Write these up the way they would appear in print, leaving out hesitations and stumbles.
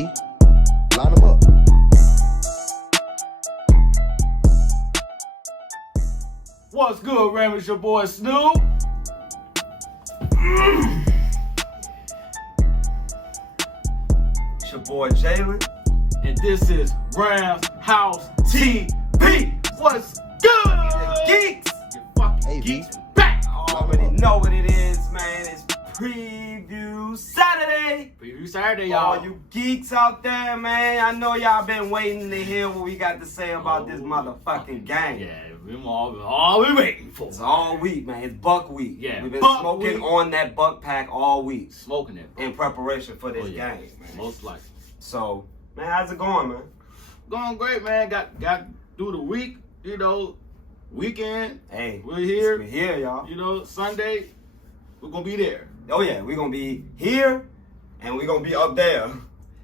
E, line them up. What's good, Ram? It's your boy Snoop. It's your boy Jalen. And this is Rams House TV. What's good? Geeks! You fucking Hey, geeks back. Already know what it is, man. It's Preview Saturday. Preview Saturday, For y'all. all you geeks out there, man. I know y'all been waiting to hear what we got to say about this motherfucking game. Yeah, we all we waiting for. It's all week, man. It's Buck week. Yeah, We've been Buck smoking week. on that Buck pack all week Smoking it, bro. in preparation for this Oh, yeah. game, man. Most likely. So, man, how's it going, man? Going great, man. Got through the week, weekend. Hey, We're here. We're here, y'all. Sunday, we're gonna be there. Oh, yeah. We're going to be here and we're going to be up there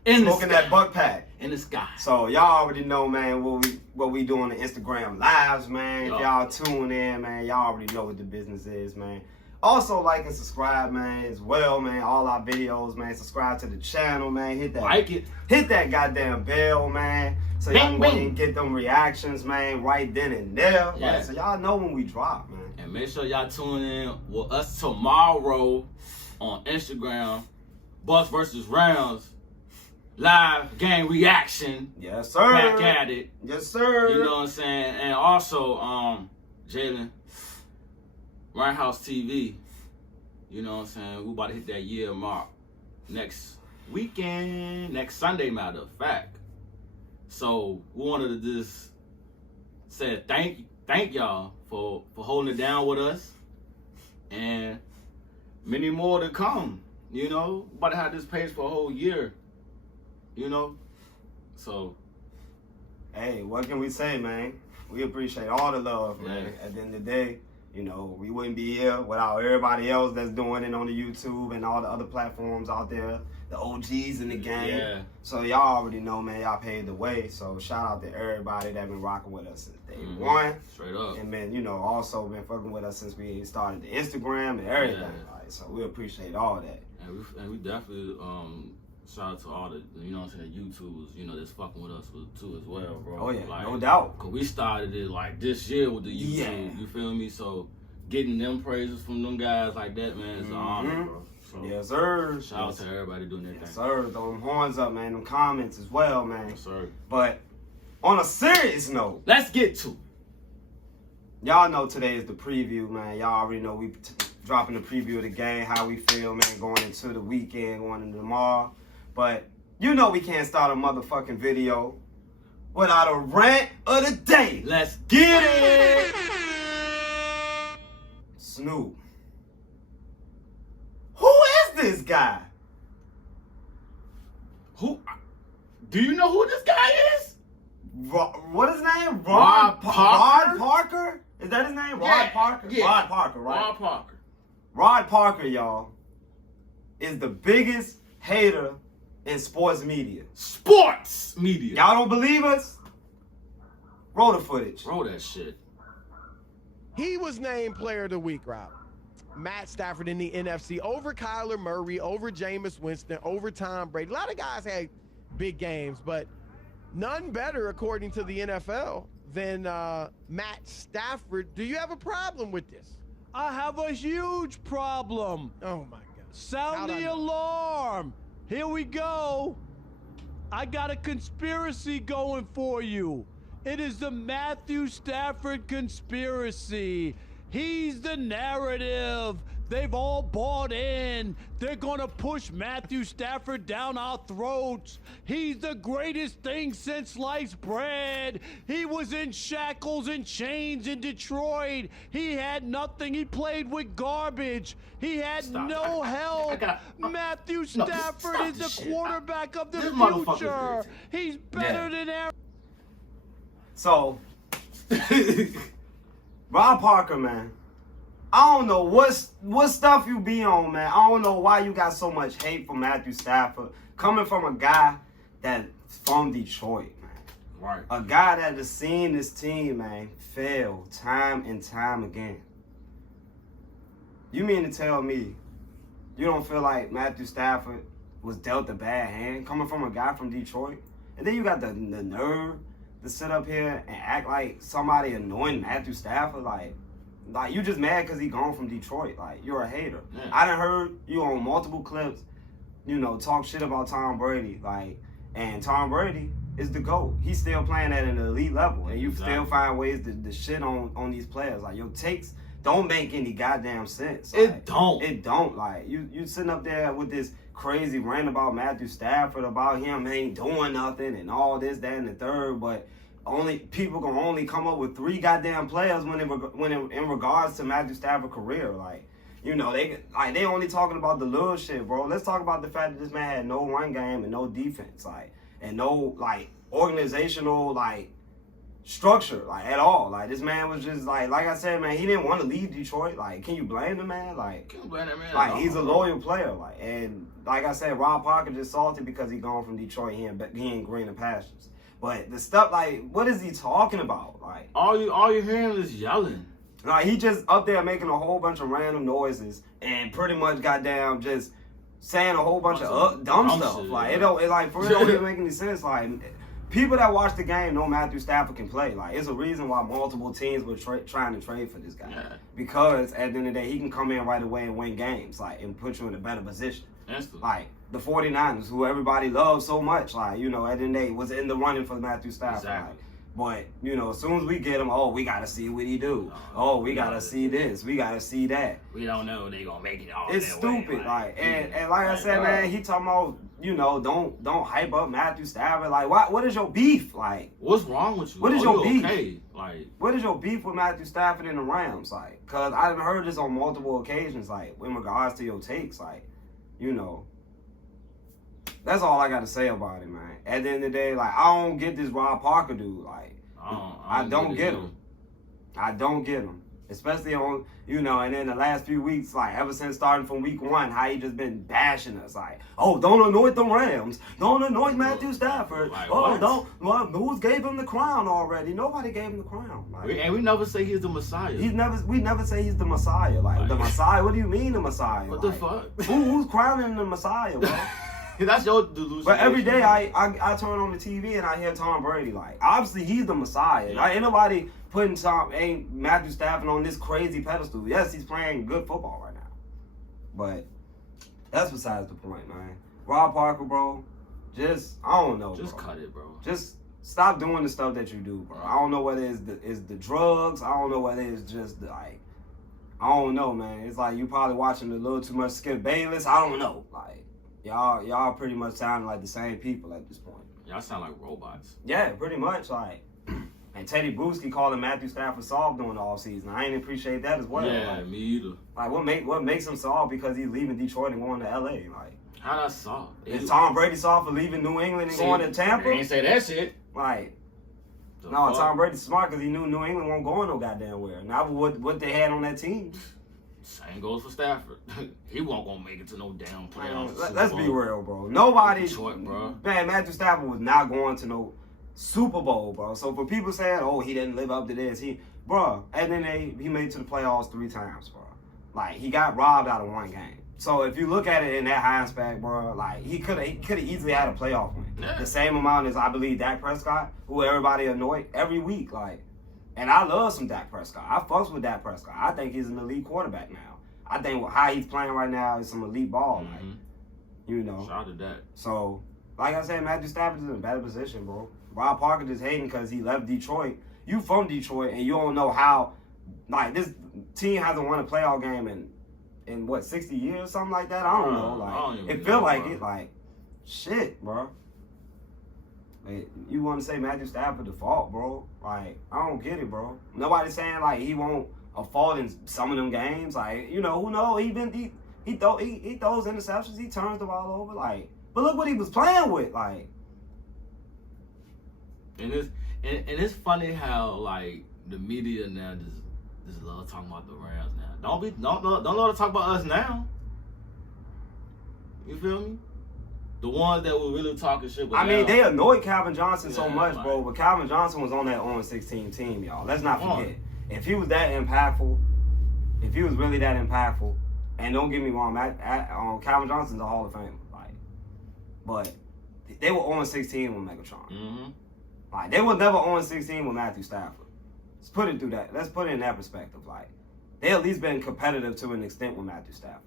In the smoking sky. that Buck pack. In the sky. So y'all already know, man, what we do on the Instagram lives, man. If y'all tune in, man, y'all already know what the business is, man. Also like and subscribe, man, as well, man. All our videos, man. Subscribe to the channel, man. Hit that goddamn bell, man. So y'all can go ahead and get them reactions, man, right then and there. Yeah. Right? So y'all know when we drop, man. And make sure y'all tune in with us tomorrow on Instagram. Bucks versus Rams. Live game reaction. Yes, sir. Back at it. Yes, sir. You know what I'm saying? And also, Jalen, House TV. You know what I'm saying? We about to hit that year mark next weekend, next Sunday, matter of fact. So we wanted to just say thank y'all for holding it down with us, and many more to come. You know, about to have this page for a whole year. You know, so hey, what can we say, man? We appreciate all the love, man. Yeah. At the end of the day, you know, we wouldn't be here without everybody else that's doing it on the YouTube and all the other platforms out there, the OGs in the game. Yeah. So y'all already know, man, y'all paved the way. So shout out to everybody that been rocking with us since day one. Straight up. And man, you know, also been fucking with us since we started the Instagram and everything. Yeah. Like, so we appreciate all that. And we definitely shout out to all the, you know what I'm saying, the YouTubers, that's fucking with us too as well, bro. Oh, yeah, like, no doubt. Cause we started it like this year with the YouTube, Yeah. you feel me? So getting them praises from them guys like that, man, is an honor, bro. So Yes, sir. shout out to everybody doing their Yes, thing. sir. Throw them horns up, man. Them comments as well, man. Yes, sir. But on a serious note, Let's get to it. y'all know today is the preview, man. Y'all already know we dropping the preview of the game, how we feel, man, going into the weekend, going into tomorrow. But you know we can't start a motherfucking video without a rant of the day. Let's get it. Snoop. Who is this guy? Who? Do you know who this guy is? What is his name? Rod Parker? Rod Parker? Is that his name? Yeah, Rod Parker? yeah. Rod Parker, right? Rod Parker. Rod Parker, y'all, is the biggest hater in sports media. Sports media. Y'all don't believe us? Roll the footage. Roll that shit. He was named Player of the Week, Rob. Matt Stafford in the NFC over Kyler Murray, over Jameis Winston, over Tom Brady. A lot of guys had big games, but none better, according to the NFL, than Matt Stafford. Do you have a problem with this? I have a huge problem. Oh, my God. Sound How'd I the know? alarm. Here we go. I got a conspiracy going for you. It is the Matthew Stafford conspiracy. He's the narrative. They've all bought in. They're going to push Matthew Stafford down our throats. He's the greatest thing since sliced bread. He was in shackles and chains in Detroit. He had nothing. He played with garbage. He had Stop. no help. Matthew Stafford is the quarterback of the future. He's better than Aaron. So, Rod Parker, man, I don't know what stuff you be on, man. I don't know why you got so much hate for Matthew Stafford coming from a guy that's from Detroit, man. Right. A guy that has seen this team, man, fail time and time again. You mean to tell me you don't feel like Matthew Stafford was dealt a bad hand coming from a guy from Detroit. And then you got the nerve to sit up here and act like somebody annoying Matthew Stafford. Like you just mad because he gone from Detroit. Like, you're a hater. Yeah. I done heard you on multiple clips, talk shit about Tom Brady. Like, and Tom Brady is the GOAT. He's still playing at an elite level. And you still find ways to shit on these players. Like, your takes don't make any goddamn sense. Like, It don't. It don't. Like, you sitting up there with this crazy rant about Matthew Stafford, about him ain't doing nothing and all this, that, and the third, but people can only come up with 3 goddamn players when in regards to Matthew Stafford's career. Like, they only talking about the little shit, bro. Let's talk about the fact that this man had no run game and no defense, like, and no organizational structure, at all. Like, this man was just like I said, man, he didn't want to leave Detroit. Like, can you blame the man? Like, Can't blame that man. like, he's a loyal player. Like, and like I said, Rob Parker just salty because he gone from Detroit. He in greener pastures. But the stuff, what is he talking about? Like, all you hearing is yelling. Like, he just up there making a whole bunch of random noises and pretty much goddamn just saying a whole bunch of dumb stuff. Shit, like, yeah. For real, don't even make any sense. Like, people that watch the game know Matthew Stafford can play. Like, it's a reason why multiple teams were trying to trade for this guy. Yeah. Because at the end of the day, he can come in right away and win games, and put you in a better position. Instantly. Like, the 49ers, who everybody loves so much, at the end of the day, was in the running for Matthew Stafford. Exactly. But, as soon as we get him, we got to see what he do. We got to see this. We got to see that. We don't know they going to make it all It's that stupid. way. And like I said, man, he talking about, don't hype up Matthew Stafford. Like, what is your beef? Like, what's wrong with you? What is your beef? Okay? Like, what is your beef with Matthew Stafford and the Rams? Like, because I've heard this on multiple occasions, in regards to your takes, that's all I got to say about it, man. At the end of the day, I don't get this Rob Parker dude. I don't get him. I don't get him. Especially on, and then the last few weeks, ever since starting from week 1, how he just been bashing us. Don't anoint the Rams. Don't anoint Matthew Stafford. Who gave him the crown already? Nobody gave him the crown. And we never say he's the Messiah. We never say he's the Messiah. The Messiah, what do you mean the Messiah? What the fuck? Who's crowning the Messiah, bro? That's your delusion. But every day I turn on the TV and I hear Tom Brady. Obviously he's the Messiah. Yeah. Ain't nobody putting Matthew Stafford on this crazy pedestal. Yes, he's playing good football right now. But that's besides the point, man. Rob Parker, bro, I don't know, Just bro. cut it, bro. Just stop doing the stuff that you do, bro. I don't know whether it's the drugs. I don't know whether it's just I don't know, man. It's you probably watching a little too much Skip Bayless. I don't know. Y'all pretty much sound like the same people at this point. Y'all sound like robots. Yeah, pretty much. And Teddy Bruschi calling Matthew Stafford soft during the offseason. I ain't appreciate that as well. Yeah, me either. What makes him soft because he's leaving Detroit and going to LA? How that soft? Is Tom Brady soft for leaving New England and going to Tampa? They ain't say that shit. Tom Brady's smart because he knew New England won't go no goddamn where. Now what they had on that team. Same goes for Stafford. He won't gonna make it to no damn playoffs. Let's be real, bro. Nobody, Detroit, bro. Man, Matthew Stafford was not going to no Super Bowl, bro. So for people saying, he didn't live up to this, he made it to the playoffs 3 times, bro. He got robbed out of 1 game. So if you look at it in that aspect, bro, he could have easily had a playoff win. Yeah. The same amount as I believe Dak Prescott, who everybody annoyed every week, And I love some Dak Prescott. I fucks with Dak Prescott. I think he's an elite quarterback now. I think how he's playing right now is some elite ball. Shout out to Dak. So, like I said, Matthew Stafford is in a better position, bro. Rob Parker just hating because he left Detroit. You from Detroit and you don't know how, this team hasn't won a playoff game in what, 60 years, something like that? I don't know. It feel like it. Shit, bro. You want to say Matthew Stafford the fault, bro? I don't get it, bro. Nobody's saying he won't a fault in some of them games. Who knows? He throws interceptions. He turns the ball over. But look what he was playing with. And it's funny how the media now just love talking about the Rams now. Don't love to talk about us now. You feel me? The ones that were really talking shit. They annoyed Calvin Johnson so much, bro. But Calvin Johnson was on that 0-16 team, y'all. Let's not forget. If he was that impactful, if he was really that impactful, and don't get me wrong, Calvin Johnson's a Hall of Famer. but they were 0-16 with Megatron. Mm-hmm. Like, they were never 0-16 with Matthew Stafford. Let's put it through that. Let's put it in that perspective. Like, they at least been competitive to an extent with Matthew Stafford.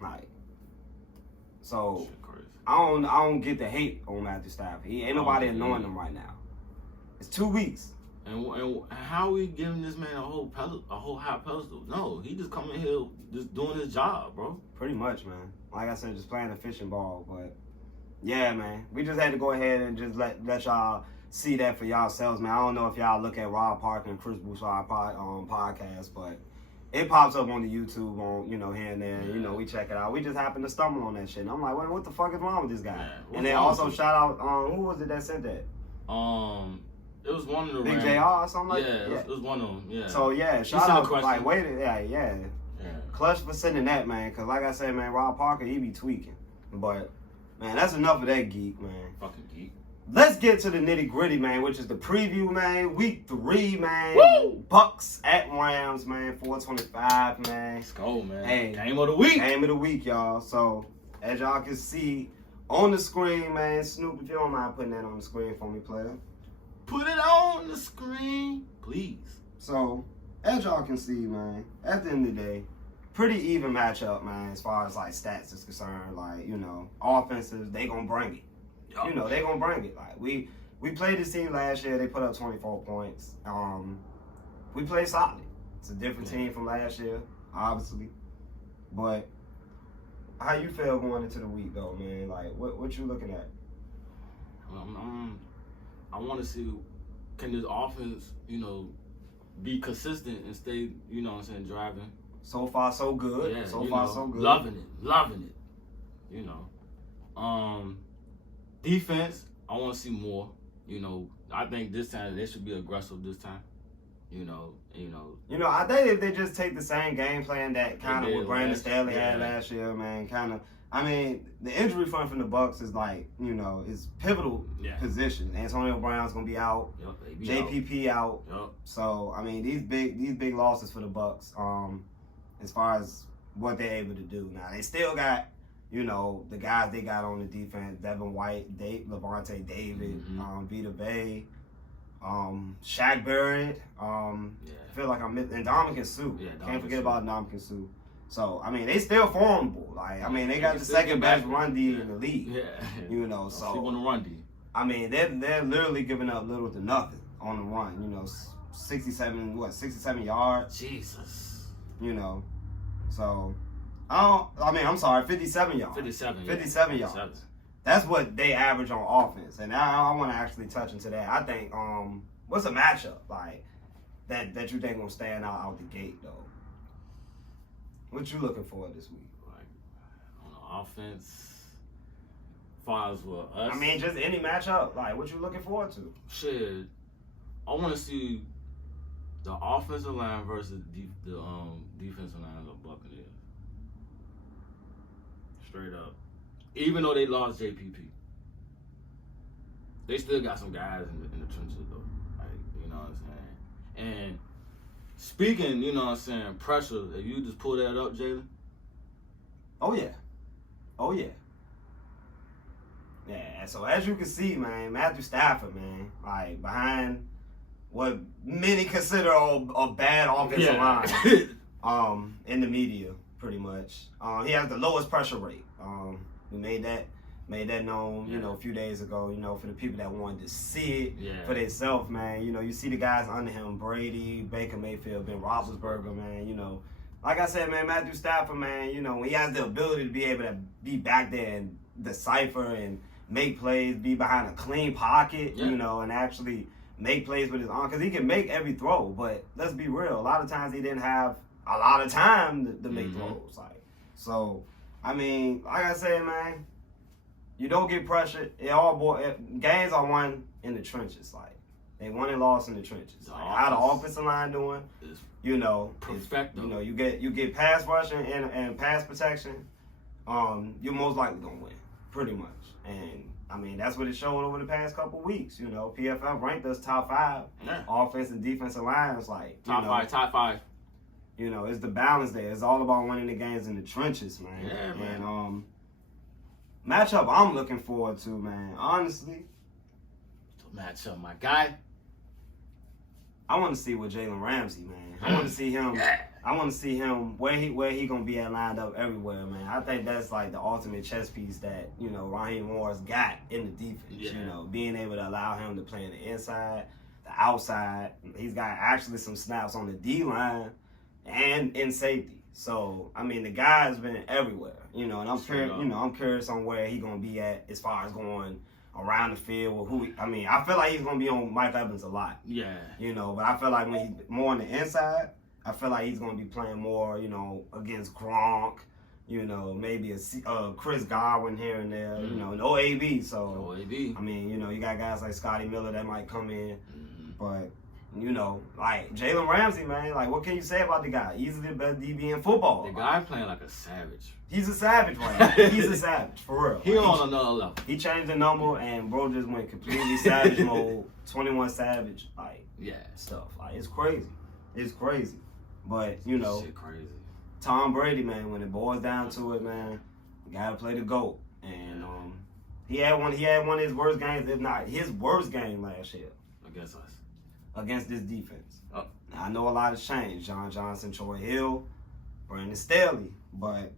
Like, so I don't get the hate on Matthew Stafford. He ain't nobody annoying him right now. It's 2 weeks. And how we giving this man a whole high pedestal? No, he just coming here just doing his job, bro. Pretty much, man. Like I said, just playing a fishing ball. But yeah, man, we just had to go ahead and just let y'all see that for yourselves, man. I don't know if y'all look at Rob Parker and Chris Broussard podcast, but it pops up on the YouTube on, you know, here and there. You know, we check it out. We just happened to stumble on that shit. And I'm like, wait, what the fuck is wrong with this guy? Yeah, and then also shout out, who was it that said that? It was one of the Big JR or something like that? Yeah, yeah, it was one of them, yeah. So, yeah, shout out, like, wait, yeah. Clutch for sending that, man, because like I said, man, Rob Parker, he be tweaking. But, man, that's enough of that geek, man. Fucking geek. Let's get to the nitty-gritty, man, which is the preview, man. Week 3, man. Woo! Bucks at Rams, man. 425, man. Let's go, man. Hey, game of the week. Game of the week, y'all. So, as y'all can see on the screen, man. Snoop, if you don't mind putting that on the screen for me, player. Put it on the screen, please. So, as y'all can see, man, at the end of the day, pretty even matchup, man, as far as, like, stats is concerned. Like, you know, offenses, they gonna bring it. You know, they gonna bring it. Like, we played this team last year. They put up 24 points. We played solid. It's a different team from last year, obviously. But how you feel going into the week, though, man? Like, what you looking at? I want to see, can this offense, you know, be consistent and stay, you know what I'm saying, driving. So far, so good. Yeah, so far, so good. Loving it. You know. Defense, I want to see more. You know, I think this time they should be aggressive this time. You know. I think if they just take the same game plan that kind of what Brandon Staley had yeah. last year, man, kind of. I mean, the injury front from the Bucks is like, you know, is pivotal position. Antonio Brown's gonna be out. Yep, JPP out. Yep. So I mean, these big losses for the Bucks. As far as what they're able to do now, they still got. You know, the guys they got on the defense, Devin White, Levante David, Vita Vea, Shaq Barrett, I feel like I'm missing, and Ndamukong Suh. Can't forget about Ndamukong Suh. So, I mean, they still formidable. Like, I mean, they got the second best run D in the league. Yeah. You know, so. On the run D. I mean, they're literally giving up little to nothing on the run. You know, 67 yards. Jesus. You know, so. I'm sorry, 57 yards. 57 yards. That's what they average on offense. And now I want to actually touch into that. I think, what's a matchup like that you think will stand out the gate though? What you looking for this week? Like on the offense, as far as what us. I mean, just any matchup. Like, what you looking forward to? Shit, I want to see the offensive line versus the defensive line of the Buccaneers. Straight up. Even though they lost JPP, they still got some guys in the trenches though. Like, you know what I'm saying? And speaking, you know what I'm saying, pressure, if you just pull that up, Jalen. Oh yeah. Yeah, so as you can see, man, Matthew Stafford, man, like behind what many consider a bad offensive line in the media. Pretty much. He has the lowest pressure rate. We made that known, you know, a few days ago, you know, for the people that wanted to see it for themselves, man. You know, you see the guys under him, Brady, Baker Mayfield, Ben Roethlisberger, man, you know. Like I said, man, Matthew Stafford, man, you know, he has the ability to be able to be back there and decipher and make plays, be behind a clean pocket, you know, and actually make plays with his arm. Because he can make every throw, but let's be real. A lot of times he didn't have a lot of time to make throws. Like, so, I mean, like I said, man, you don't get pressured. Games are won in the trenches. Like, they won and lost in the trenches. Like, how the offensive line doing? You know, perfect. You know, you get pass rushing and pass protection. You're most likely gonna win, pretty much. And I mean, that's what it showed over the past couple weeks. You know, PFF ranked us top 5 offense and defensive lines. Like top five. You know, it's the balance there. It's all about winning the games in the trenches, man. Yeah, man. And matchup I'm looking forward to, man, honestly. The matchup, my guy. I want to see what Jalen Ramsey, man. I want to see him. Yeah. I want to see him where he gonna be at lined up everywhere, man. I think that's like the ultimate chess piece that, you know, Raheem Morris got in the defense. Yeah. You know, being able to allow him to play on the inside, the outside. He's got actually some snaps on the D line and in safety. So I mean, the guy's been everywhere. You know, and I'm curious. You know, I'm curious on where he gonna be at as far as going around the field with who. I mean, I feel like he's gonna be on Mike Evans a lot. Yeah. You know, but I feel like when he's more on the inside, I feel like he's going to be playing more, you know, against Gronk, you know, maybe a Chris Godwin here and there, you know, no AB. So, No AB. I mean, you know, you got guys like Scotty Miller that might come in. But, you know, like Jalen Ramsey, man, like what can you say about the guy? Easily the best DB in football. The guy playing like a savage. He's a savage right now. He's a savage, for real. He on another level. He changed the number and bro just went completely savage mode, 21 savage, like, stuff. Like, it's crazy. It's crazy. But, you know, shit crazy. Tom Brady, man, when it boils down to it, man, you gotta play the GOAT. And he had one of his worst games, if not his worst game last year. Against us. Against this defense. Oh. Now, I know a lot has changed. John Johnson, Troy Hill, Brandon Staley. But,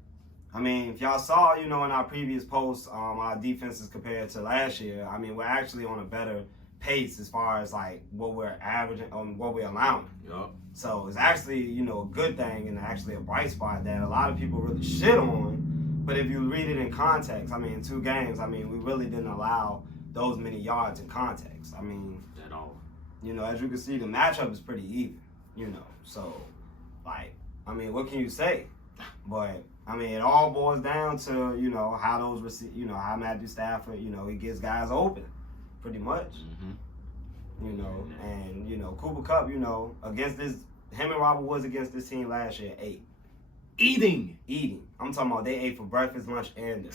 I mean, if y'all saw, you know, in our previous posts, our defenses compared to last year, I mean, we're actually on a better pace as far as, like, what we're averaging, what we're allowing. Yup. So it's actually, you know, a good thing and actually a bright spot that a lot of people really shit on. But if you read it in context, I mean, in 2 games, I mean, we really didn't allow those many yards in context. I mean, At all. you know, as you can see, the matchup is pretty even, you know. So, like, I mean, what can you say? But, I mean, it all boils down to, you know, how how Matthew Stafford, you know, he gets guys open, pretty much. You know, and, you know, Cooper Kupp, you know, against this, him and Robert Woods against this team last year, ate. Eating. I'm talking about they ate for breakfast, lunch, and dinner.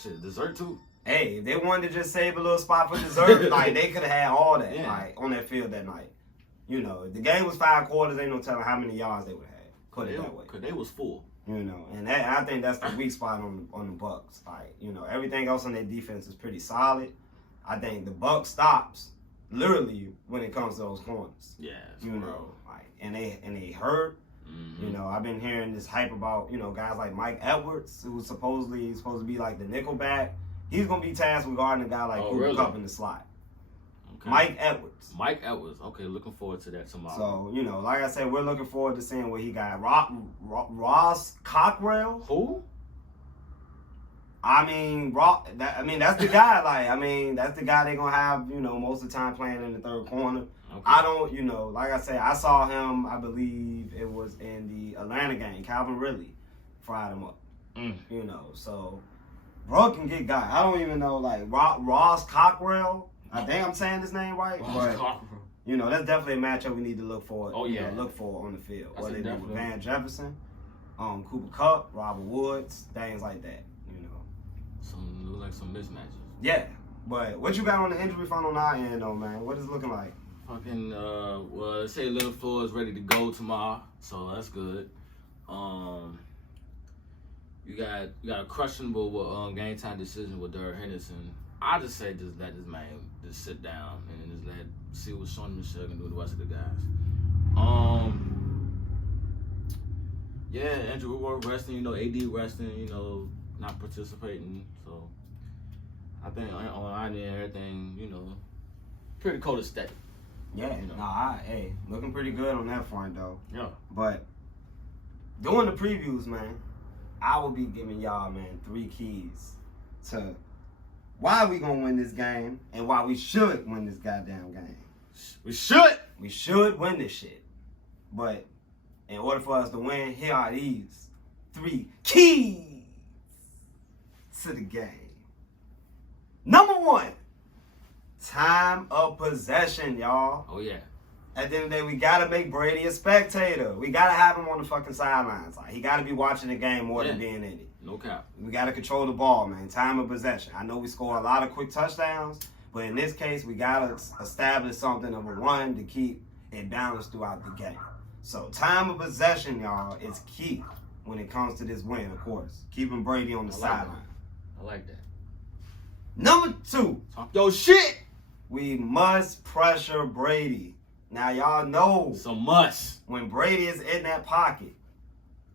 Shit, dessert too. Hey, if they wanted to just save a little spot for dessert, like, they could have had all that, like, on that field that night. You know, if the game was 5 quarters, ain't no telling how many yards they would have had. Put it that way. Because they was full. You know, and I think that's the weak spot on the Bucs. Like, you know, everything else on their defense is pretty solid. I think the Bucs stops literally when it comes to those corners. Yeah, you know, like, and they hurt. You know, I've been hearing this hype about, you know, guys like Mike Edwards, who's supposed to be like the nickel back. He's gonna be tasked with guarding a guy like Cooper Kupp in the slot. Okay. Mike Edwards. Okay, looking forward to that tomorrow. So, you know, like I said, we're looking forward to seeing what he got. Ross Cockrell. Who? I mean, that's the guy. Like, I mean, that's the guy they're gonna have, you know, most of the time playing in the third corner. Okay. I don't, you know, like I say, I saw him. I believe it was in the Atlanta game. Calvin Ridley fried him up. You know, so bro can get guys. I don't even know, like Ross Cockrell. I think I'm saying his name right. But, you know, that's definitely a matchup we need to look for. Oh yeah, look for on the field. Whether it be with Van Jefferson, Cooper Kupp, Robert Woods, things like that. Look like some mismatches. Yeah, but what you got on the injury front on our end, though, man? What is it looking like? Fucking, well, they say Little Floyd is ready to go tomorrow, so that's good. You got a questionable game time decision with Derek Henderson. I just say just let this man just sit down and just see what Sonny Michel can do with the rest of the guys. Yeah, Andrew Woodward resting, you know, AD resting, you know, not participating, so I think on our end everything, you know, pretty cold to stay. Yeah, you know. Hey, looking pretty good on that front though. Yeah. But doing the previews, man, I will be giving y'all, man, 3 keys to why we gonna win this game and why we should win this goddamn game. We should win this shit. But in order for us to win, here are these 3 keys to the game. Number 1, time of possession, y'all. Oh yeah. At the end of the day, we gotta make Brady a spectator. We gotta have him on the fucking sidelines. Like, he gotta be watching the game more than being in it. No cap. We gotta control the ball, man. Time of possession. I know we score a lot of quick touchdowns, but in this case, we gotta establish something of a run to keep it balanced throughout the game. So time of possession, y'all, is key when it comes to this win, of course. Keeping Brady on the sideline. I like that. Number 2. Talk your shit. We must pressure Brady. Now, y'all know It's a must. when Brady is in that pocket,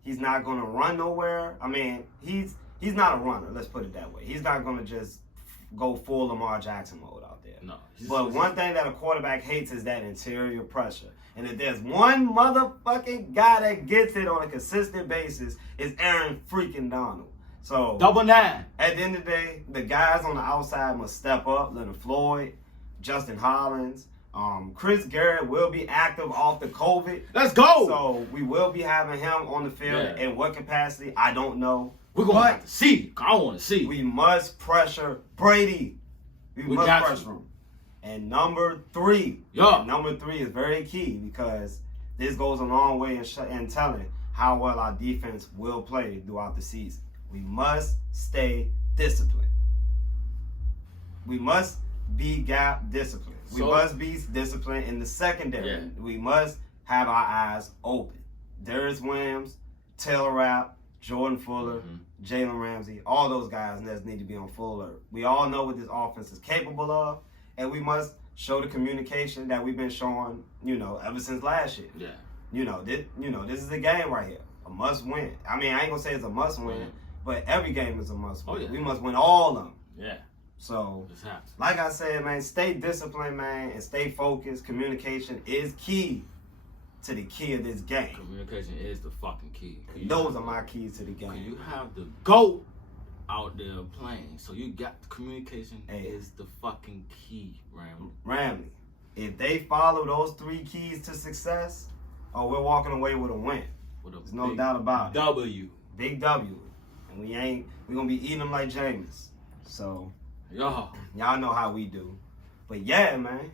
he's not going to run nowhere. I mean, he's not a runner. Let's put it that way. He's not going to just go full Lamar Jackson mode out there. No. But one thing that a quarterback hates is that interior pressure. And if there's one motherfucking guy that gets it on a consistent basis, it's Aaron freaking Donald. So Double 9. at the end of the day, the guys on the outside must step up. Leonard Floyd, Justin Hollins, Chris Garrett will be active off the COVID. Let's go. So we will be having him on the field. Yeah. In what capacity, I don't know. We're going to have to see. I want to see. We must pressure Brady. We must got pressure him. And number 3. Yeah. Number 3 is very key because this goes a long way in telling how well our defense will play throughout the season. We must stay disciplined. We must be gap disciplined. We must be disciplined in the secondary. Yeah. We must have our eyes open. Darius Williams, Taylor Rapp, Jordan Fuller, Jalen Ramsey, all those guys need to be on full alert. We all know what this offense is capable of, and we must show the communication that we've been showing, ever since last year. Yeah. This is a game right here, a must win. I mean, I ain't gonna say it's a must win, but every game is a must win. Oh, yeah. We must win all of them. Yeah. So, Just have to. like I said, man, stay disciplined, man, and stay focused. Communication is key to the key of this game. Communication is the fucking key. Those are my keys to the game. You have the GOAT out there playing. So you got the communication is the fucking key, Ramley, if they follow those 3 keys to success, we're walking away with a win. There's no doubt about it. W. Big W. And we're going to be eating them like Jameis. So, y'all know how we do. But yeah, man,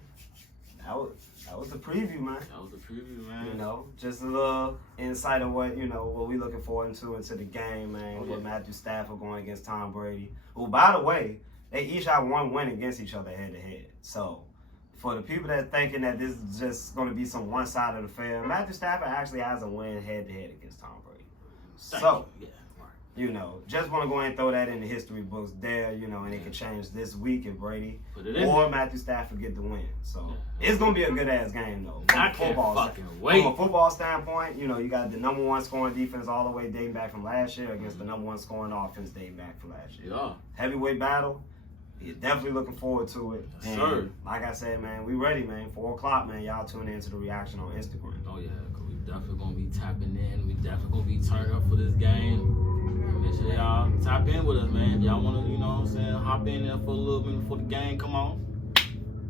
that was the preview, man. That was the preview, man. Just a little insight of what we looking forward to into the game, man. With Matthew Stafford going against Tom Brady. Who, by the way, they each have 1 win against each other head to head. So, for the people that thinking that this is just going to be some one side of the affair, Matthew Stafford actually has a win head to head against Tom Brady. Just want to go ahead and throw that in the history books there, and it can change this week if Brady or Matthew Stafford get the win. So it's going to be a good ass game, though. I can't fucking wait. From a football standpoint, you got the number 1 scoring defense all the way dating back from last year against the number 1 scoring offense dating back from last year. Yeah. Heavyweight battle. You're definitely looking forward to it. Yes, sir. Like I said, man, we ready, man. 4 o'clock, man. Y'all tune in to the reaction on Instagram. Oh, yeah, because we definitely going to be tapping in. We definitely going to be turned up for this game. Make sure y'all tap in with us, man. If y'all want to, hop in there for a little bit before the game come on.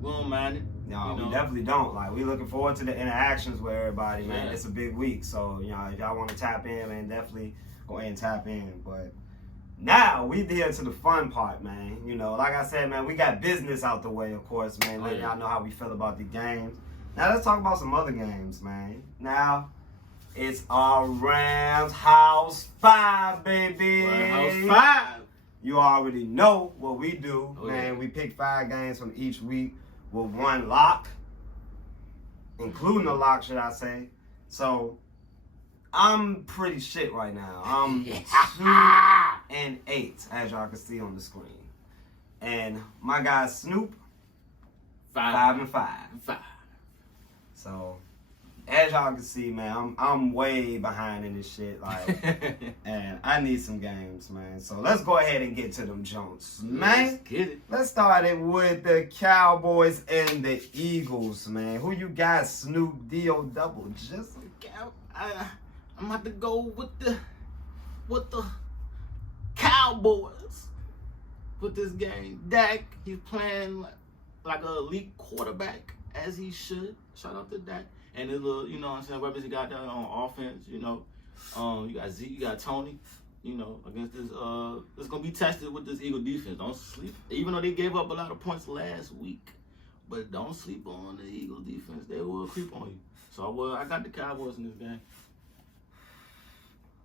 We don't mind it. No, we definitely don't. Like, we looking forward to the interactions with everybody, man. It's a big week. So, if y'all want to tap in, man, definitely go ahead and tap in. But now we here to the fun part, man. Like I said, man, we got business out the way, of course, man. Letting y'all know how we feel about the games. Now let's talk about some other games, man. Now it's our Rams House 5, baby. Rams House 5. You already know what we do, man. Yeah. We pick 5 games from each week with 1 lock, including a lock, should I say. So I'm pretty shit right now. I'm 2-8, as y'all can see on the screen. And my guy Snoop, 5-5. So, as y'all can see, man, I'm way behind in this shit, like, and I need some games, man. So let's go ahead and get to them Jones, man. Let's get it. Let's start it with the Cowboys and the Eagles, man. Who you got, Snoop D.O. Double? Just I'm about to go with the Cowboys with this game. Dak, he's playing like an elite quarterback as he should. Shout out to Dak. And his little, weapons he got there on offense, you got Zeke, you got Tony, against this, it's going to be tested with this Eagle defense. Don't sleep. Even though they gave up a lot of points last week, but don't sleep on the Eagle defense. They will creep on you. So, I got the Cowboys in this game.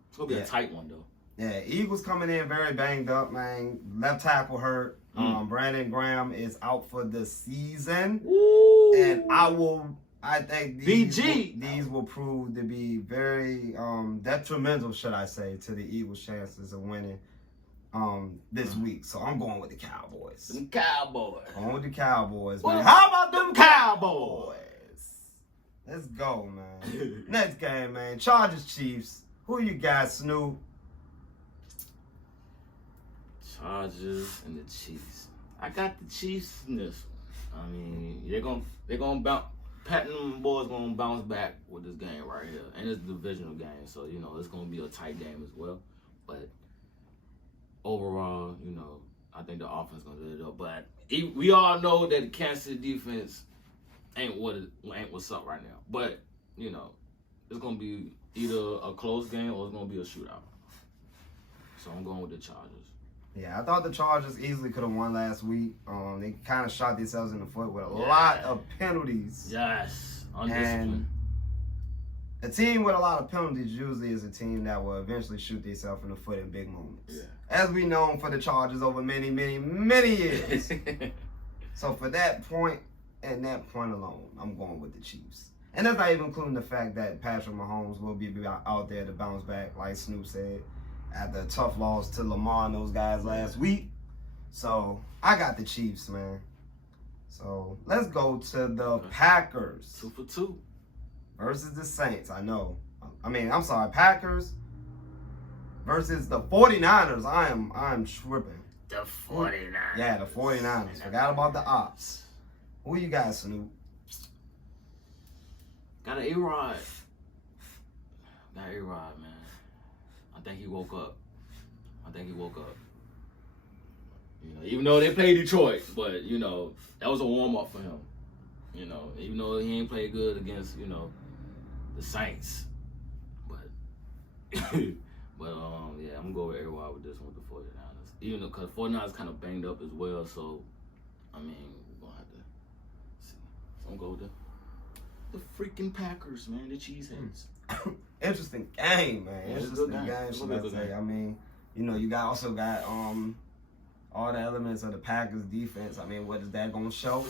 It's going to be a tight one, though. Yeah, Eagles coming in very banged up, man. Left tackle hurt. Brandon Graham is out for the season. Ooh. And I think these will prove to be very detrimental, should I say, to the Eagles' chances of winning this week. So I'm going with the Cowboys. Them Cowboys. Going with the Cowboys, man. Well, How about them Cowboys? Let's go, man. Next game, man. Chargers Chiefs. Who you got, Snoop? Chargers and the Chiefs. I got the Chiefs in this one. I mean, they're gonna bounce. Patton and them boys gonna bounce back with this game right here, and it's a divisional game, so it's gonna be a tight game as well. But overall, I think the offense gonna do it up. But we all know that the Kansas City defense ain't what's up right now. But it's gonna be either a close game or it's gonna be a shootout. So I'm going with the Chargers. Yeah, I thought the Chargers easily could have won last week. They kind of shot themselves in the foot with a lot of penalties. Yes, and undisciplined. a team with a lot of penalties usually is a team that will eventually shoot themselves in the foot in big moments. Yeah. As we known for the Chargers over many, many, many years. So for that point and that point alone, I'm going with the Chiefs. And that's not even including the fact that Patrick Mahomes will be out there to bounce back, like Snoop said, after a tough loss to Lamar and those guys last week. So I got the Chiefs, man. So let's go to the Packers. 2 for 2. Versus the Saints. I'm sorry, Packers versus the 49ers. I'm tripping. The 49ers. Yeah, the 49ers. Forgot about the ops. Who you got, Snoop? Got an A-Rod. Got A-Rod, man. I think he woke up. Even though they played Detroit, but that was a warm up for him. Even though he ain't played good against the Saints, but yeah, I'm gonna go with A-Rod with this one with the 49ers. Even though because 49ers kind of banged up as well, so we're gonna have to see. So I'm gonna go with the freaking Packers, man, the Cheeseheads. Interesting game, man. Yeah, Interesting game, should I say. You also got all the elements of the Packers defense. What is that gonna show?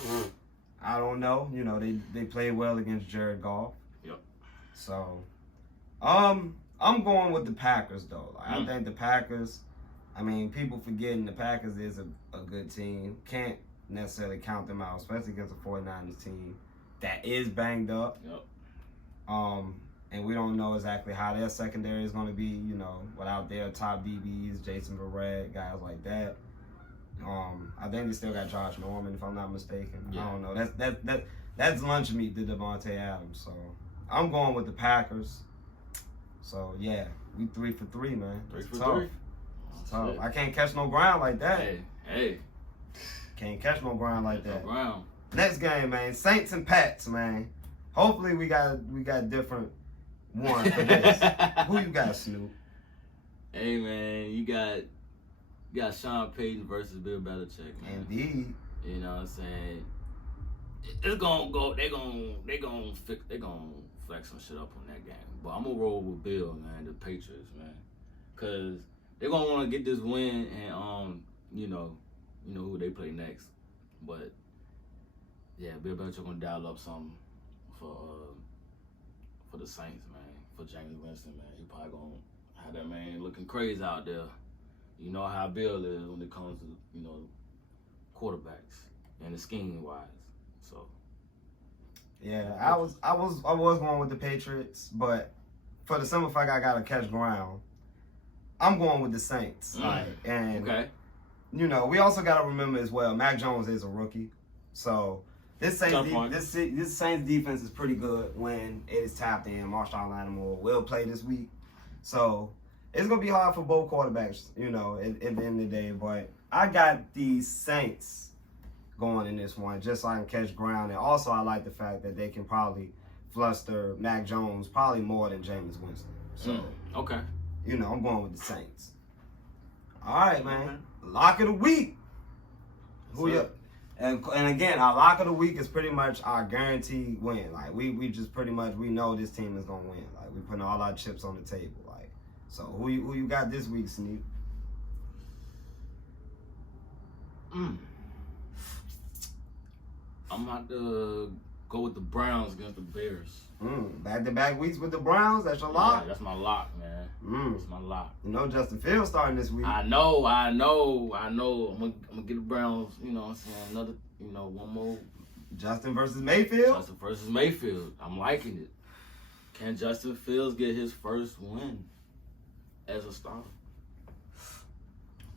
I don't know. They played well against Jared Goff. Yep. So, I'm going with the Packers though. I think the Packers. People forgetting the Packers is a good team. Can't necessarily count them out, especially against the 49ers team that is banged up. Yep. And we don't know exactly how their secondary is going to be, without their top DBs, Jason Verrett, guys like that. I think they still got Josh Norman, if I'm not mistaken. Yeah. I don't know. That's lunch meat to Devontae Adams. So I'm going with the Packers. So yeah, we 3 for 3, man. 3 for tough. 3. It's tough. I can't catch no ground like that. Hey. Can't catch no ground like that. No ground. Next game, man. Saints and Pats, man. Hopefully we got different one for this. Who you got, Snoop? Hey, man, you got Sean Payton versus Bill Belichick, man. Indeed. You know what I'm saying? It's gonna go. They gonna flex some shit up on that game. But I'm gonna roll with Bill, man. The Patriots, man, cause they're gonna want to get this win and you know who they play next. But yeah, Bill Belichick gonna dial up something for the Saints, man. For James Winston, man. He probably gonna have that man looking crazy out there. You know how Bill is when it comes to quarterbacks and the scheme wise. So yeah, I was going with the Patriots, but for the simple fact I gotta catch ground, I'm going with the Saints. Okay. We also gotta remember as well, Mac Jones is a rookie, so this Saints defense is pretty good when it is tapped in. Marshawn Lattimore will play this week, so it's gonna be hard for both quarterbacks, at the end of the day. But I got the Saints going in this one, just so I can catch ground. And also, I like the fact that they can probably fluster Mac Jones probably more than Jameis Winston. So, okay. I'm going with the Saints. All right, man. Lock of the week. Who you? And again, our lock of the week is pretty much our guaranteed win. Like we just pretty much we know this team is gonna win. Like we putting all our chips on the table. Like, so who you got this week, Sneak? I'm about to go with the Browns against the Bears. Back-to-back weeks with the Browns. That's your lock. Yeah, that's my lock, man. That's my lock. You know Justin Fields starting this week. I know. I'm gonna get the Browns. You know what I'm saying? Another, one more. Justin versus Mayfield. Justin versus Mayfield. I'm liking it. Can Justin Fields get his first win as a starter?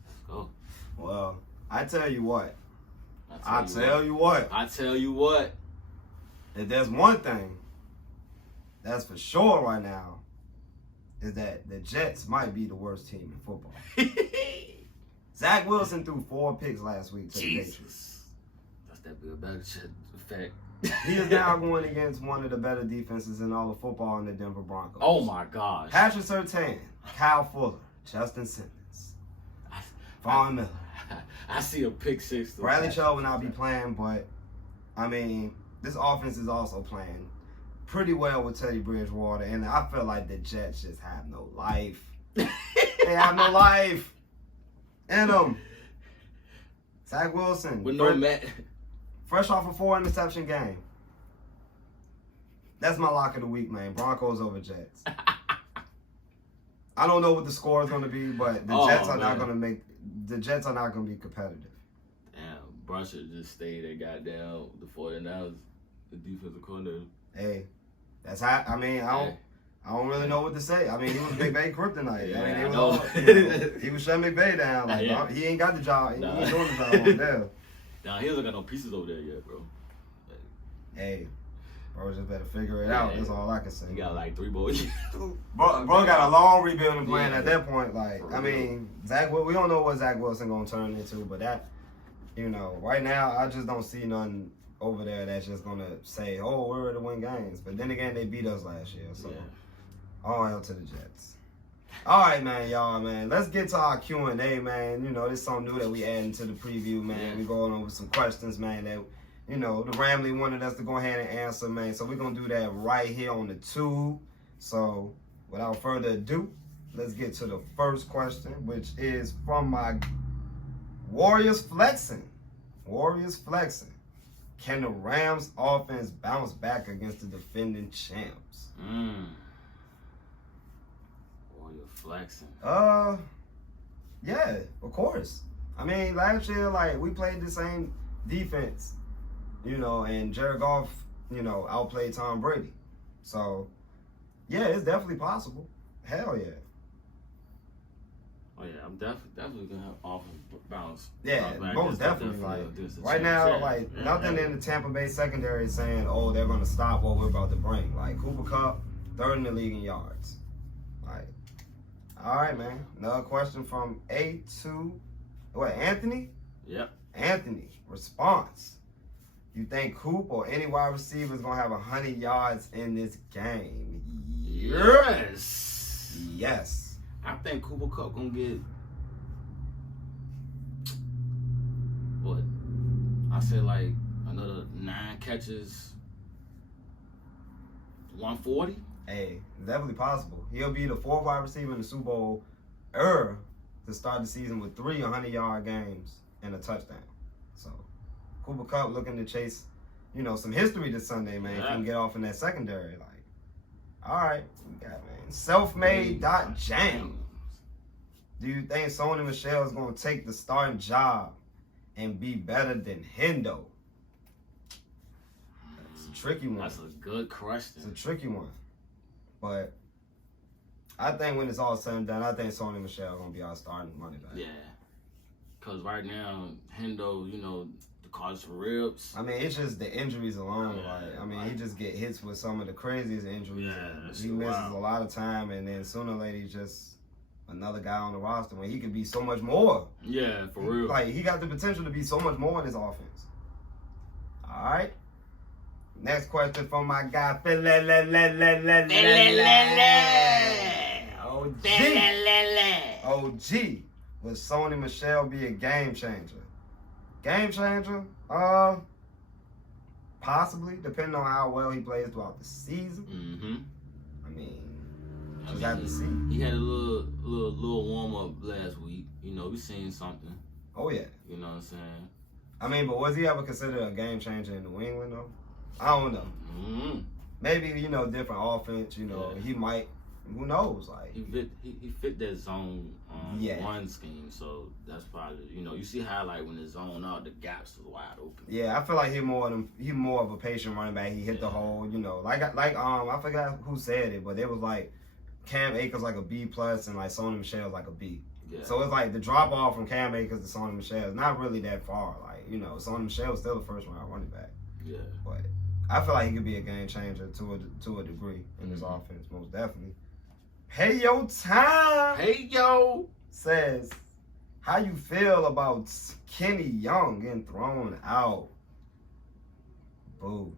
Let's go. Well, I tell you what. I tell you what. If there's one thing that's for sure right now, is that the Jets might be the worst team in football. Zach Wilson threw 4 picks last week to the Patriots. That's that Bill Belichick effect. He is now going against one of the better defenses in all of football in the Denver Broncos. Oh my gosh. Patrick Surtain, Kyle Fuller, Justin Simmons, Von Miller. I see a pick 6. Bradley Chubb will not be playing, but I mean, this offense is also playing pretty well with Teddy Bridgewater, and I feel like the Jets just have no life. They have no life in them. Zach Wilson, with no Matt. Fresh off a 4 interception game. That's my lock of the week, man. Broncos over Jets. I don't know what the score is going to be, but the Jets are not going to make. The Jets are not going to be competitive. Damn, Bruce should just stayed and got down the 49ers, the defensive coordinator. Hey, that's how. I mean, I don't really know what to say. I mean, he was McVay kryptonite. Yeah, I mean, he was shutting McVay down. Like, he ain't got the job. He ain't doing the job over there. Nah, he hasn't got no pieces over there yet, bro. Hey, bro, just better figure it out. That's all I can say. He got like 3 boys. bro got a long rebuilding plan at that point. Like, I mean, we don't know what Zach Wilson gonna turn into, but that, right now, I just don't see nothing over there that's just gonna say, "Oh, we're ready to win games." But then again, they beat us last year, so all hail to the Jets. All right, man, y'all, man. Let's get to our Q&A, man. This is something new that we adding to the preview, man. Yeah. We going over some questions, man, that, the Ramley wanted us to go ahead and answer, man. So we're going to do that right here on the tube. So without further ado, let's get to the first question, which is from my Warriors Flexing. Can the Rams offense bounce back against the defending champs? Flexing. Yeah, of course. I mean, last year, we played the same defense, and Jared Goff, outplayed Tom Brady. So, yeah, it's definitely possible. Hell yeah. Oh yeah, I'm definitely gonna have offense bounce. Yeah, most definitely. Right now, nothing in the Tampa Bay secondary is saying, "Oh, they're gonna stop what we're about to bring." Like Cooper Kupp, 3rd in the league in yards. All right, man. Another question from Anthony? Yep. Anthony, response. You think Coop or any wide receiver is going to have 100 yards in this game? Yes. Yes. I think Cooper Kupp going to get, what? I said another 9 catches, 140? Hey, definitely possible. He'll be the 4th wide receiver in the Super Bowl to start the season with 3 100-yard games and a touchdown. So, Cooper Kupp looking to chase, some history this Sunday, man. If he can get off in that secondary. All right, we got, man. Selfmade.jam. Do you think Sony Michel is going to take the starting job and be better than Hendo? That's a tricky one. That's a good question. It's a tricky one. But I think when it's all said and done, I think Sony Michel going to be our starting running back. Yeah. Because right now, Hendo, the cause for ribs. I mean, it's just the injuries alone. He just get hits with some of the craziest injuries. Yeah, he misses a lot of time, and then sooner or later, he's just another guy on the roster when he could be so much more. Yeah, for real. He got the potential to be so much more in his offense. All right. Next question from my guy, OG. Would Sony Michel be a game changer? Game changer? Possibly, depending on how well he plays throughout the season. I mean, just have to see. He had a little warm up last week. We seen something. Oh yeah. You know what I'm saying? I mean, but was he ever considered a game changer in New England though? I don't know. Mm-hmm. Maybe, you know, different offense, you know, he might, who knows? Like he fit that zone Yeah. one scheme, so that's probably, you know, you see how like when it's zone out, the gaps are wide open. Yeah, I feel like he more of a patient running back. He hit the hole, you know. Like I forgot who said it, but it was like Cam Akers like a B plus and like Sony Michel's like a B. Yeah. So it's like the drop off from Cam Akers to Sony Michel is not really that far. Like, you know, Sony Michel is still the first round running back. Yeah. But I feel like he could be a game changer to a degree in this offense, most definitely. Hey yo, Tom. Hey yo. Says, how you feel about Kenny Young getting thrown out? Boo.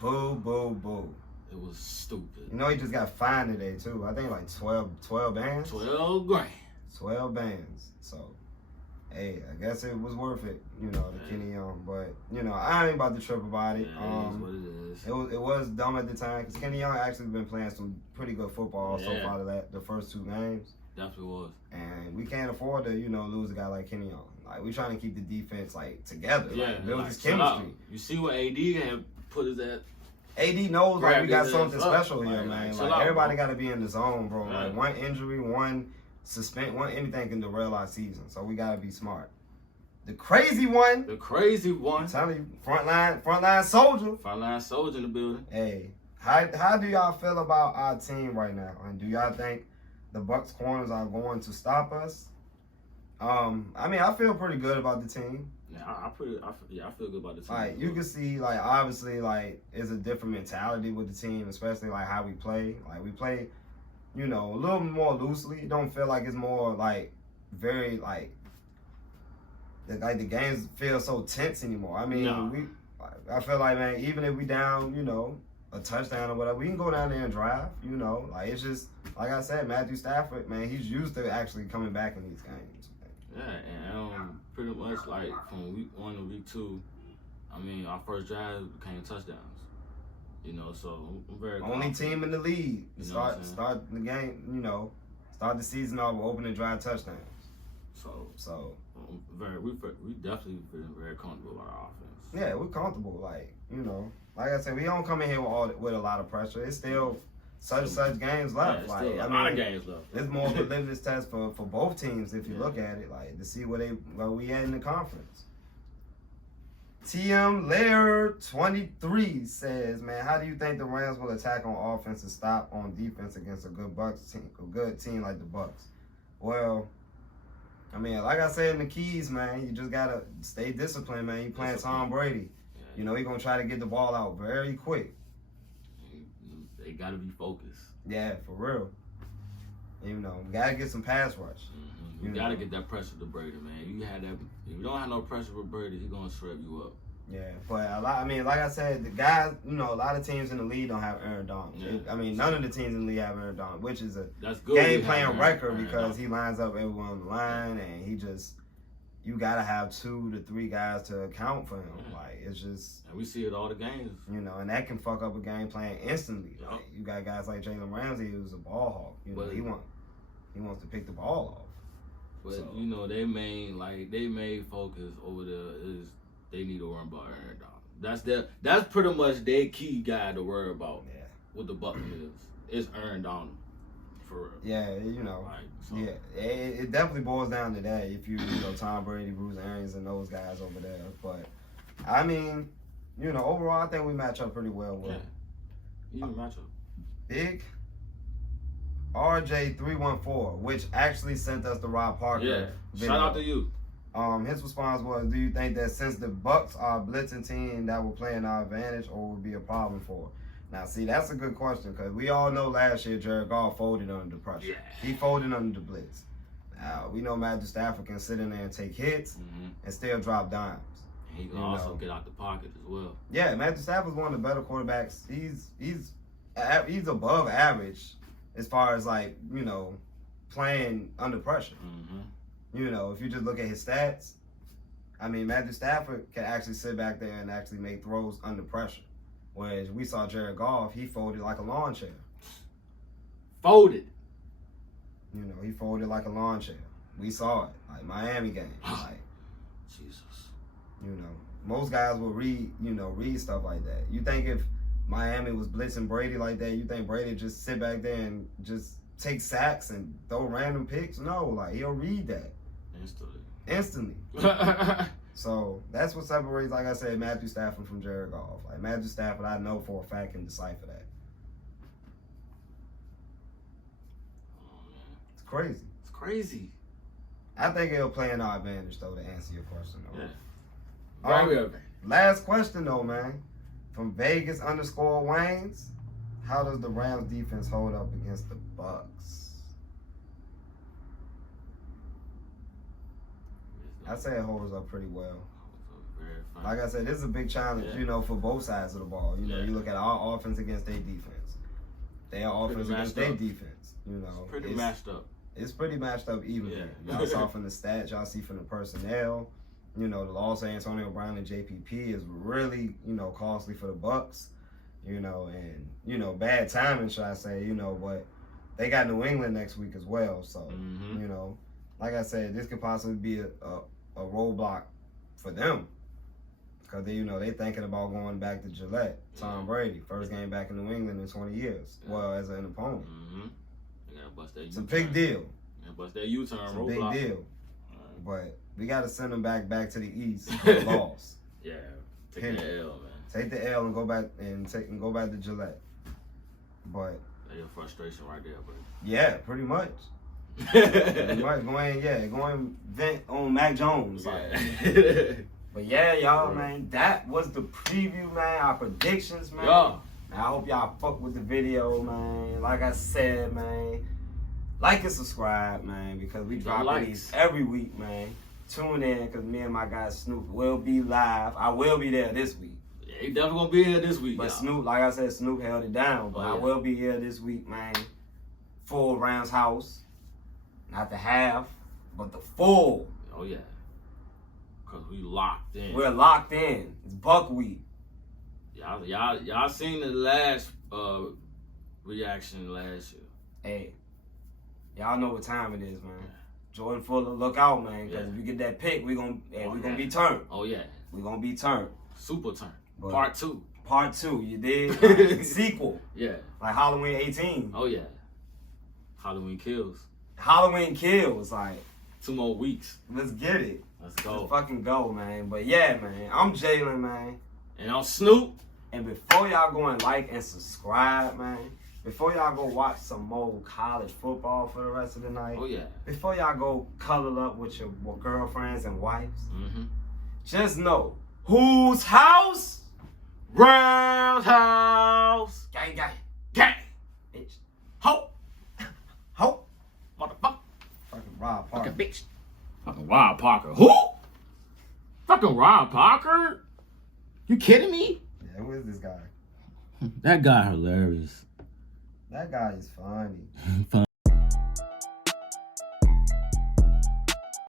Boo, boo, boo. It was stupid. You know he just got fined today too. I think like 12 bands. 12 grand. 12 bands. So, hey, I guess it was worth it, you know, to Kenny Young. But, you know, I ain't about to trip about it. Yeah, it is what it is. It was dumb at the time because Kenny Young actually been playing some pretty good football so far the first 2 games. Definitely was. And we can't afford to, you know, lose a guy like Kenny Young. Like, we trying to keep the defense, like, together. Yeah, like, build like, this chemistry. You see what AD had put his at? AD knows, like, we got something up. special here, Like, man. chill Like, out, everybody bro. got to be in the zone, bro. Yeah. Like, one injury, one anything can derail our season. So we got to be smart. The crazy one. The crazy one. I'm telling you, frontline soldier. Frontline soldier in the building. Hey, how do y'all feel about our team right now? And do y'all think the Bucs corners are going to stop us? I mean, I feel pretty good about the team. Yeah, I feel good about the team. Like, you can see, like, obviously, like, it's a different mentality with the team, especially, like, how we play. Like, we play, you know, a little more loosely. It don't feel like it's more, like, very, like the games feel so tense anymore. I mean, I feel like, man, even if we down, you know, a touchdown or whatever, we can go down there and drive, you know. Like, it's just, like I said, Matthew Stafford, man, he's used to actually coming back in these games. Yeah, and pretty much, like, from week 1 to week 2, I mean, our first drive became touchdowns. You know, so I'm very Only confident. team in the league to You know what I'm start the game, you know, start the season off with opening drive touchdowns. So we definitely feeling very comfortable about our offense. Yeah, we're comfortable. Like, you know, like I said, we don't come in here with a lot of pressure. It's still such games left. Yeah, like, still a lot of games left. It's more of a litmus test for both teams if you look at it, like, to see where we at in the conference. TM Lair 23 says, man, how do you think the Rams will attack on offense and stop on defense against a good team like the Bucs? Well, I mean, like I said in the keys, man, you just gotta stay disciplined, man. You playing Tom Brady. Yeah. You know, he gonna try to get the ball out very quick. They gotta be focused. Yeah, for real. You know, we gotta get some pass rush. You gotta get that pressure to Brady, man. If you don't have no pressure with Brady, he's gonna shred you up. Yeah, but I mean, like I said, the guys, you know, a lot of teams in the league don't have Aaron Donald. Yeah. I mean, none of the teams in the league have Aaron Donald, which is a good game playing record Aaron because Donald. he lines up everyone on the line, and you gotta have 2 to 3 guys to account for him. Yeah. Like, it's just, And we see it all the games. you know, and that can fuck up a game plan instantly. Yeah. Like, you got guys like Jalen Ramsey, who's a ball hawk. You know, But- he wants to pick the ball off. But So- you know, their main focus over there is they need to worry about Aaron Donald. That's pretty much their key guy to worry about Yeah. with the Buccaneers. Is Aaron Donald. For real. Yeah, you know. Like, so, Yeah, it definitely boils down to that. If you know Tom Brady, Bruce Arians, and those guys over there. But I mean, you know, overall, I think we match up pretty well with Even matchup. Big RJ314, which actually sent us the Rob Parker Yeah. video. Shout out to you. His response was, "Do you think that since the Bucs are a blitzing team, that will play in our advantage or will be a problem for?" Now, see, that's a good question because we all know last year Jared Goff folded under the pressure. Yeah. He folded under the blitz. Now, we know Matthew Stafford can sit in there and take hits and still drop dimes. And he can You also know. get out the pocket as well. Yeah, Matthew Stafford's one of the better quarterbacks. He's above average as far as, like, you know, playing under pressure. You know, if you just look at his stats, I mean, Matthew Stafford can actually sit back there and actually make throws under pressure. Whereas we saw Jared Goff, he folded like a lawn chair. Folded. You know, he folded like a lawn chair. We saw it, like Miami game. Like, Jesus. you know, most guys will read stuff like that. You think if Miami was blitzing Brady like that, you think Brady just sit back there and just take sacks and throw random picks? No, like he'll read that instantly. So that's what separates, like I said, Matthew Stafford from Jared Goff. Like Matthew Stafford, I know for a fact can decipher that. It's crazy. It's crazy. I think it'll play in our advantage though, to answer your question though. Yeah. Very advantage. Last question though, man. From Vegas_Waynes, how does the Rams defense hold up against the Bucs? I say it holds up pretty well. Like I said, this is a big challenge, for both sides of the ball. You look at our offense against their defense. Their offense against their defense. It's pretty matched up. It's pretty matched up evenly. Yeah. Y'all saw from the stats, y'all see from the personnel. The loss of Antonio Brown and JPP is really, costly for the Bucs. And bad timing, should I say, but they got New England next week as well. So, like I said, this could possibly be a roadblock for them. Because they thinking about going back to Gillette, Tom Brady. First game back in New England in 20 years. Yeah. Well, as an opponent. They gotta bust that U-turn. It's a big deal. Bust that U-turn. It's a big deal. Right. But we got to send them back to the East for the loss. Yeah, take the L, man. Take the L and go back to Gillette. But that's your frustration right there, bro. Yeah, pretty much. Going vent on Mac Jones. Yeah. But yeah, y'all, man, that was the preview, man. Our predictions, man. Yeah. I hope y'all fuck with the video, man. Like I said, man, like and subscribe, man, because we drop these every week, man. Tune in, because me and my guy Snoop will be live. I will be there this week. Yeah, he definitely gonna be here this week. But Snoop, like I said, Snoop held it down. But I will be here this week, man. Full Rams house. Not the half, but the full. Oh, yeah. Because we locked in. We're locked in. It's buckwheat. Y'all seen the last reaction last year. Hey, y'all know what time it is, man. Jordan Fuller, look out, man. Because if we get that pick, we're gonna be turned. Oh, yeah. We're going to be turned. Super turn. But Part 2. Part 2, you did? Like, sequel. Yeah. Like Halloween 18. Oh, yeah. Halloween Kills. Halloween Kills, like. 2 more weeks. Let's get it. Let's go. Let's fucking go, man. But yeah, man. I'm Jalen, man. And I'm Snoop. And before y'all go and like and subscribe, man. Before y'all go watch some more college football for the rest of the night. Oh, yeah. Before y'all go cuddle up with your girlfriends and wives. Just know, whose house? Rams house. Gang, gang. Gang. Bitch. Ho. Ho. Motherfucker. Fucking Rob Parker. Fucking bitch. Fucking Rob Parker. Who? Fucking Rob Parker? You kidding me? Yeah, who is this guy? That guy hilarious. That guy is funny.